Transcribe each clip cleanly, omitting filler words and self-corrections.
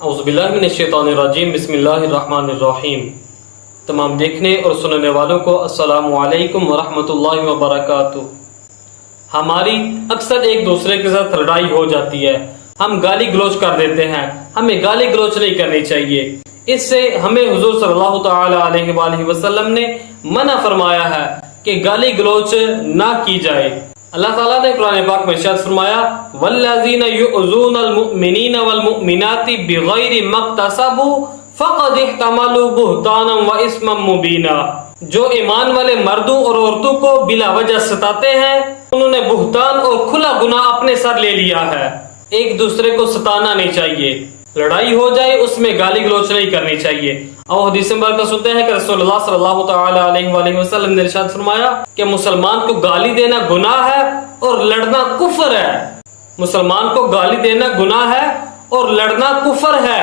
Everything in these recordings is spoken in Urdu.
اعوذ باللہ من الشیطان الرجیم، بسم اللہ الرحمن الرحیم۔ تمام دیکھنے اور سننے والوں کو السلام علیکم ورحمۃ اللہ وبرکاتہ۔ ہماری اکثر ایک دوسرے کے ساتھ لڑائی ہو جاتی ہے، ہم گالی گلوچ کر دیتے ہیں۔ ہمیں گالی گلوچ نہیں کرنی چاہیے، اس سے ہمیں حضور صلی اللہ تعالی علیہ وآلہ وسلم نے منع فرمایا ہے کہ گالی گلوچ نہ کی جائے۔ اللہ تعالیٰ نے قرآن پاک میں ارشاد فرمایا والذین یؤذون المؤمنین والمؤمنات بغیر ما اکتسبوا فقد احتملوا بہتانا واثما مبینا۔ جو ایمان والے مردوں اور عورتوں کو بلا وجہ ستاتے ہیں، انہوں نے بہتان اور کھلا گناہ اپنے سر لے لیا ہے۔ ایک دوسرے کو ستانا نہیں چاہیے، لڑائی ہو جائے اس میں گالی گلوچ نہیں کرنی چاہیے۔ اور حدیث مبارکہ سنتے ہیں کہ رسول اللہ صلی اللہ تعالی علیہ وآلہ وسلم نے ارشاد فرمایا کہ مسلمان کو گالی دینا گناہ ہے اور لڑنا کفر ہے۔ مسلمان کو گالی دینا گناہ ہے اور لڑنا کفر ہے،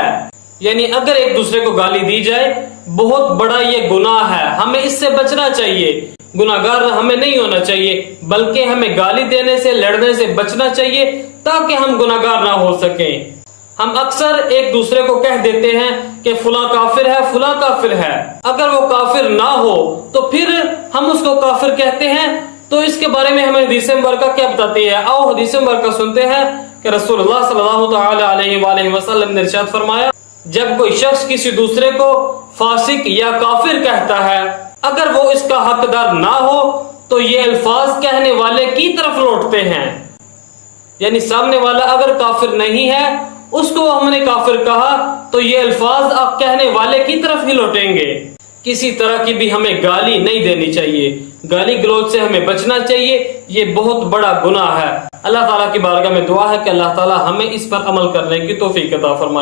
یعنی اگر ایک دوسرے کو گالی دی جائے بہت بڑا یہ گناہ ہے، ہمیں اس سے بچنا چاہیے۔ گناہگار ہمیں نہیں ہونا چاہیے، بلکہ ہمیں گالی دینے سے لڑنے سے بچنا چاہیے تاکہ ہم گناہگار نہ ہو سکیں۔ ہم اکثر ایک دوسرے کو کہہ دیتے ہیں کہ فلاں کافر ہے، فلاں کافر ہے۔ اگر وہ کافر نہ ہو تو پھر ہم اس کو کافر کہتے ہیں، تو اس کے بارے میں ہمیں حدیث مبارکہ کیا بتاتی ہے؟ آؤ حدیث مبارکہ سنتے ہیں کہ رسول اللہ صلی اللہ تعالی علیہ وآلہ وسلم نے ارشاد فرمایا جب کوئی شخص کسی دوسرے کو فاسق یا کافر کہتا ہے، اگر وہ اس کا حقدار نہ ہو تو یہ الفاظ کہنے والے کی طرف لوٹتے ہیں، یعنی سامنے والا اگر کافر نہیں ہے اس کو ہم نے کافر کہا تو یہ الفاظ آپ کہنے والے کی طرف ہی لوٹیں گے۔ کسی طرح کی بھی ہمیں گالی نہیں دینی چاہیے، گالی گلوچ سے ہمیں بچنا چاہیے، یہ بہت بڑا گناہ ہے۔ اللہ تعالیٰ کی بارگاہ میں دعا ہے کہ اللہ تعالیٰ ہمیں اس پر عمل کرنے کی توفیق عطا فرمائے۔